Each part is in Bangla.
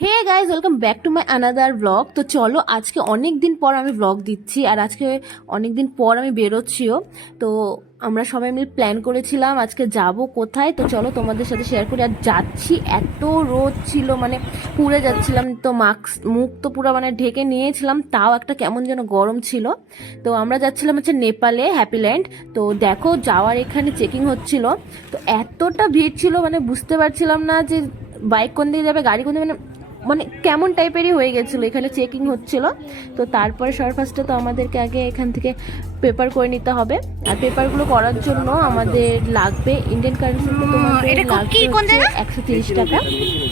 Hey guys, welcome back to my another blog. তো চলো, আজকে অনেক দিন পর আমি ব্লগ দিচ্ছি, আর আজকে অনেক দিন পর আমি বেরোচ্ছিও। তো আমরা সবাই মিলে প্ল্যান করেছিলাম আজকে যাব কোথায়। তো চলো তোমাদের সাথে শেয়ার করি। আর যাচ্ছি, এত রোদ ছিল, মানে পুড়ে যাচ্ছিলাম। তো মুখ তো পুরো মানে ঢেকে নিয়েছিলাম, তাও একটা কেমন যেন গরম ছিল। তো আমরা যাচ্ছিলাম হচ্ছে নেপালে, হ্যাপিল্যান্ড। তো দেখো, যাওয়ার এখানে চেকিং হচ্ছিল। তো এতটা ভিড় ছিল, মানে বুঝতে পারছিলাম না যে বাইক কোন দিকে যাবে, গাড়ি কোন দিকে, মানে মানে কেমন টাইপেরই হয়ে গেছিলো। এখানে চেকিং হচ্ছিল। তো তারপরে সবার ফার্স্টে তো আমাদেরকে আগে এখান থেকে পেপার করে নিতে হবে। আর পেপারগুলো করার জন্য আমাদের লাগবে ইন্ডিয়ান কারেন্সিতে তোমাদের লাগবে হচ্ছে 130 টাকা।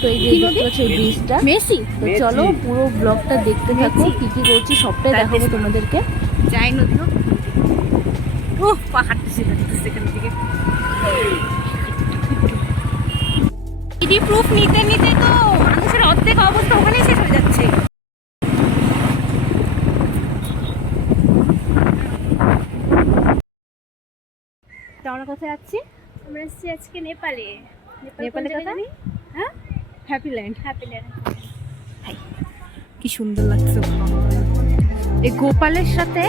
তো এই যে দেখতে পাচ্ছ এই ব্রিজটা মেসি। তো চলো পুরো ব্লগটা দেখতে থাকো, কি কি করছি সবটাই দেখাবো তোমাদেরকে। যাই নদী হোক, ও পাহাড়তেছে এখান থেকে। ইডি প্রুফ নিতে নিতে তো মানুষের অর্ধেক অবস্থা ওখানেই শেষ হয়ে যাচ্ছে। তো আমরা কোথায় যাচ্ছি? আমরা এসেছি আজকে নেপালে। নেপালে কোথায়? হ্যাঁ, হ্যাপিল্যান্ড। হ্যাপিল্যান্ড। কি সুন্দর লাগছে এই গোপালের সাথে।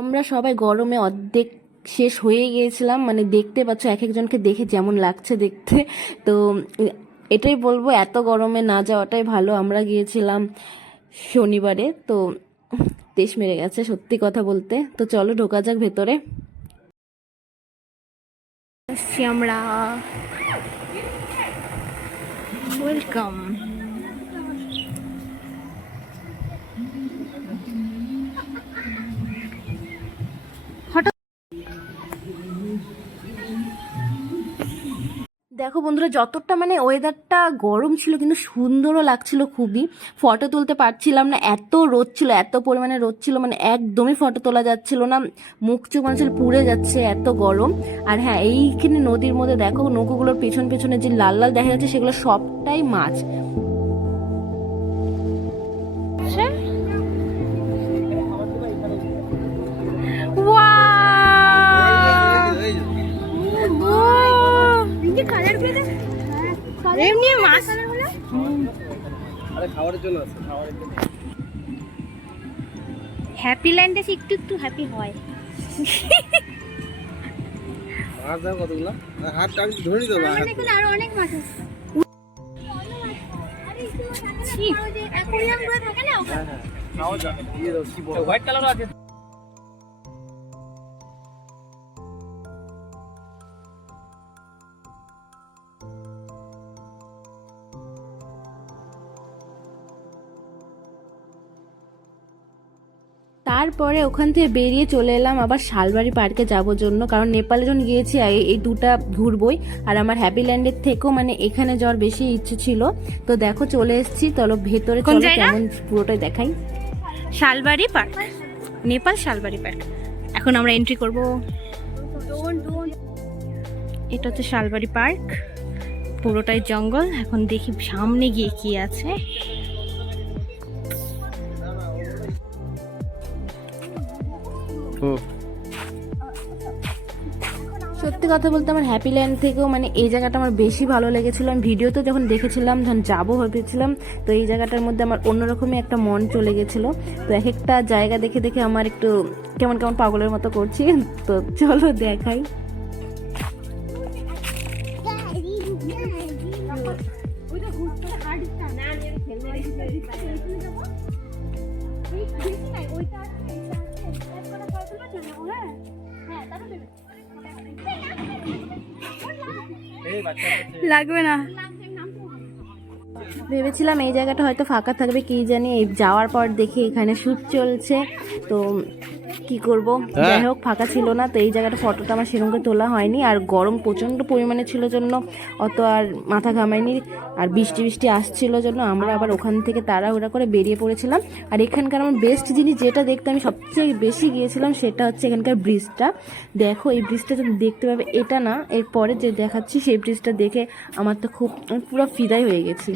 আমরা সবাই গরমে অর্ধেক শেষ হয়ে গিয়েছিলাম, মানে দেখতে পাচ্ছ এক একজনকে দেখে যেমন লাগছে দেখতে। তো এটাই বলবো, এত গরমে না যাওয়াটাই ভালো। আমরা গিয়েছিলাম শনিবারে, তো দেশ মেরে গেছে সত্যি কথা বলতে। তো চলো ঢোকা যাক ভেতরে। আমরা ওয়েলকাম। দেখো বন্ধুরা, যতটা মানে ওয়েদারটা গরম ছিল, কিন্তু সুন্দরও লাগছিল খুবই। ফটো তুলতে পারছিলাম না, এত রোদ ছিল, এত পরিমাণে রোদ ছিল, মানে একদমই ফটো তোলা যাচ্ছিল না। মুখ চোখ মানুষের পুড়ে যাচ্ছে, এত গরম। আর হ্যাঁ, এইখানে নদীর মধ্যে দেখো নৌকোগুলোর পেছন পেছনে যে লাল লাল দেখা যাচ্ছে, সেগুলো সবটাই মাছ। এমনি মাছ হ্যাপিল্যান্ডে একটু একটু হ্যাপি হয়। আরো অনেক মাছ আছে। অ্যাকোয়ারিয়াম গুলো থাকে না ওখানে। হোয়াইট কালার আছে। তারপরে ওখান থেকে বেরিয়ে চলে এলাম আবার শালবাড়ি পার্কে যাওয়ার জন্য, কারণ নেপালে যখন গিয়েছি এই দুটা ঘুরবই। আর আমার হ্যাপিল্যান্ডের থেকেও মানে এখানে যাওয়ার বেশি ইচ্ছে ছিল। তো দেখো চলে এসেছি, চলো ভেতরে, চলো কেমন পুরোটাই দেখাই। Salbari park, Nepal Salbari park. এখন আমরা এন্ট্রি করব। এটা হচ্ছে শালবাড়ি পার্ক, পুরোটাই জঙ্গল। এখন দেখি সামনে গিয়ে কি আছে। সত্যি কথা বলতে আমার হ্যাপিল্যান্ড থেকেও মানে এই জায়গাটা আমার বেশি ভালো লেগেছিল। আমি ভিডিওতে যখন দেখেছিলাম, যখন যাবো ভেবেছিলাম, তো এই জায়গাটার মধ্যে আমার অন্যরকমই একটা মন চলে গেছিলো। তো এক একটা জায়গা দেখে দেখে আমার একটু কেমন কেমন পাগলের মতো করছি। তো চলো দেখাই। লাগবে না। ভেবেছিলাম এই জায়গাটা হয়তো ফাঁকা থাকবে, কি জানি এই যাওয়ার পর দেখি এখানে শ্যুট চলছে, তো কি করব, যাই হোক ফাঁকা ছিল না। তো এই জায়গাটা ফটোটা আমার সেরকম করে তোলা হয়নি, আর গরম প্রচণ্ড পরিমাণে ছিল জন্য অত আর মাথা ঘামায়নি, আর বৃষ্টি বৃষ্টি আসছিল জন্য আমরা আবার ওখান থেকে তাড়াহুড়া করে বেরিয়ে পড়েছিলাম। আর এখানকার আমার বেস্ট জিনিস যেটা দেখতে আমি সবচেয়ে বেশি গিয়েছিলাম সেটা হচ্ছে এখানকার ব্রিজটা। দেখো এই ব্রিজটা যদি দেখতে পাবে, এটা না এরপরে যে দেখাচ্ছি সেই ব্রিজটা দেখে আমার তো খুব আমি পুরো ফিদাই হয়ে গেছি।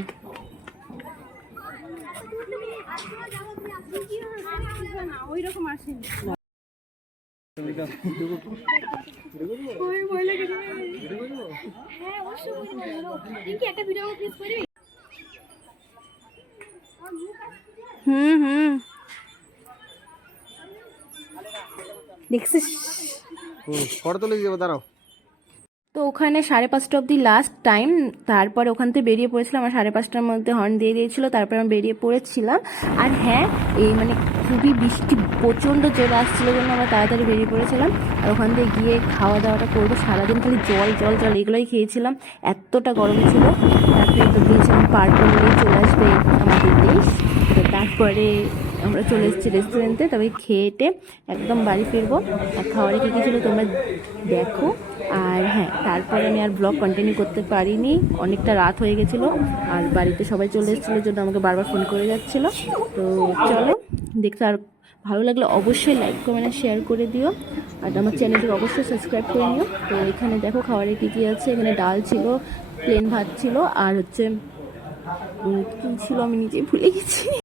হ্যাঁ অবশ্যই রিঙ্কি একটা ভিডিও প্লিজ করবি। দেখছিস? ফটো তুলে যাবো, দাঁড়াও। তো ওখানে 5:30 অবধি লাস্ট টাইম, তারপরে ওখান থেকে বেরিয়ে পড়েছিলাম। আমার 5:30টার মধ্যে হর্ন দিয়ে দিয়েছিল, তারপরে আমি বেরিয়ে পড়েছিলাম। আর হ্যাঁ, এই মানে খুবই বৃষ্টি প্রচণ্ড জোরে আসছিল জন্য আমরা তাড়াতাড়ি বেরিয়ে পড়েছিলাম। আর ওখান থেকে গিয়ে খাওয়া দাওয়াটা করবো, সারাদিন খালি জল জল জল এগুলোই খেয়েছিলাম, এতটা গরম ছিল। তারপরে তো দিয়েছিলাম পার্পল নিয়ে চলে আসবে আমাদের দেশ। তো তারপরে আমরা চলে এসেছি রেস্টুরেন্টে, তবে খেয়েটে একদম বাড়ি ফিরবো। আর খাওয়ারে কী কী ছিল তোমরা দেখো। আর হ্যাঁ, তারপরে আমি আর ব্লগ কন্টিনিউ করতে পারিনি, অনেকটা রাত হয়ে গেছিলো। আর বাড়িতে সবাই চলে এসেছিলো জন্য আমাকে বারবার ফোন করে যাচ্ছিলো। তো চলো দেখতে, আর ভালো লাগলে অবশ্যই লাইক কমেন্ট আর শেয়ার করে দিও, আর আমার চ্যানেলটিকে অবশ্যই সাবস্ক্রাইব করে নিও। তো এখানে দেখো খাবারে কী কী আছে, এখানে ডাল ছিল, প্লেন ভাত ছিল, আর হচ্ছে কী ছিল আমি নিজেই ভুলে গেছি।